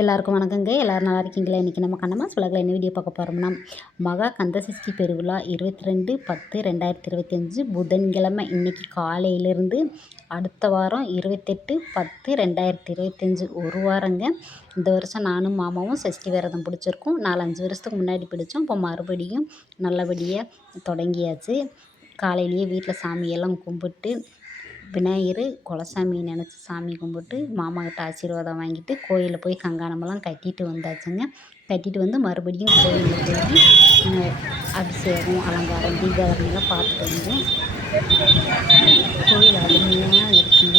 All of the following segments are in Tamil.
எல்லாருக்கும் வணக்கங்க. எல்லோரும் நல்லா இருக்கீங்களா? இன்றைக்கி நம்ம கண்ணம்மாஸ் விலாகில் என்ன வீடியோ பார்க்க போகிறோம்னா, மகா கந்தசஷ்டி பெருவிழா 22/10/2025 புதன்கிழமை இன்றைக்கி காலையிலேருந்து அடுத்த வாரம் 28/10/2025 ஒரு வாரங்க. இந்த வருஷம் நானும் மாமாவும் சஷ்டி விரதம் பிடிச்சிருக்கோம். 4-5 வருஷத்துக்கு முன்னாடி பிடிச்சோம். இப்போ மறுபடியும் நல்லபடியாக தொடங்கியாச்சு. காலையிலேயே வீட்டில் சாமியெல்லாம் கும்பிட்டு விநாயகர் குலசாமி நினச்சி சாமி கும்பிட்டு மாமாக்கிட்ட ஆசீர்வாதம் வாங்கிட்டு கோயிலில் போய் கங்காணமெல்லாம் கட்டிட்டு வந்தாச்சுங்க. கட்டிட்டு வந்து மறுபடியும் கோயிலில் போய் அபிஷேகம் அலங்காரம் தீபாவளியெல்லாம் பார்த்துட்டு வந்தோம். கோயில் அருமையாக இருக்குங்க.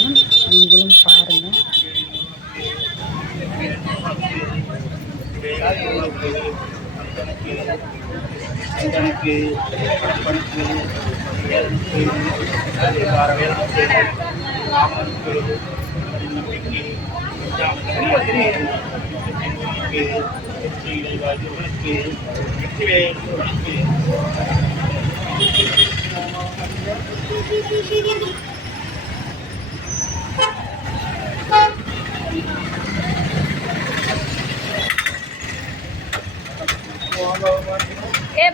நீங்களும் பாருங்கள்.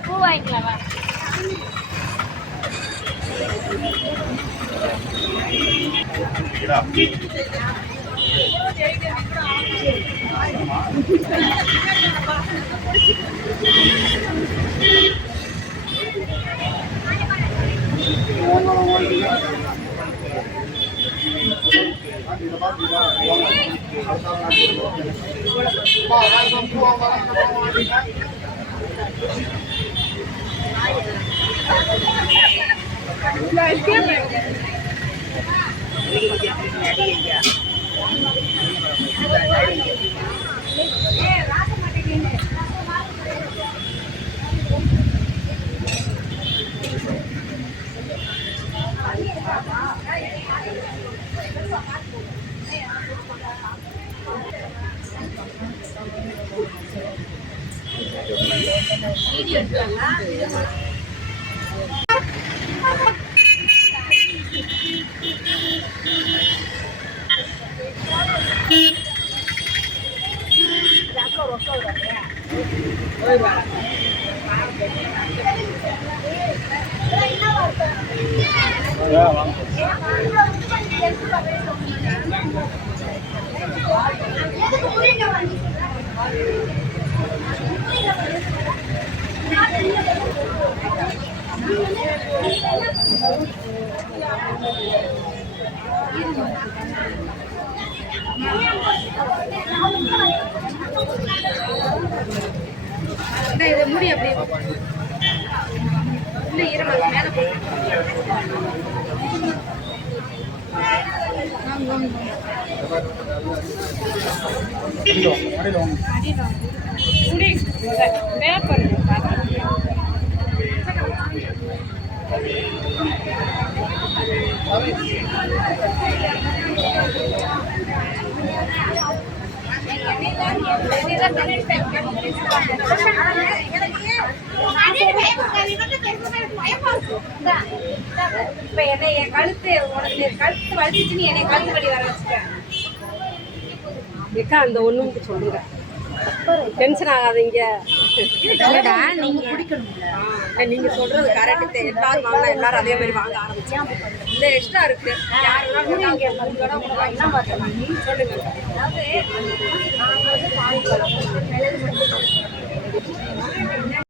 பூ வாங்கிக்கலாமா? இது முடி அப்படியே இல்லை ஈரமாக மேலே பேப்பர் இப்ப என்ன என் கழுத்து உனக்கு கழுத்து வலிச்சுன்னு என்னை கழுத்து வலி வர வச்சுட்டேன். அந்த ஒண்ணுக்கு சொல்லுங்க, டென்ஷன் ஆகாதீங்க. நீங்க குடிக்கணும், நீங்க சொல்றது கரெக்ட். எல்லாரும் வாங்க, எல்லாரும் அதே மாதிரி வாங்க ஆரம்பிச்சு. இந்த எக்ஸ்ட்ரா இருக்கு, சொல்லுங்க.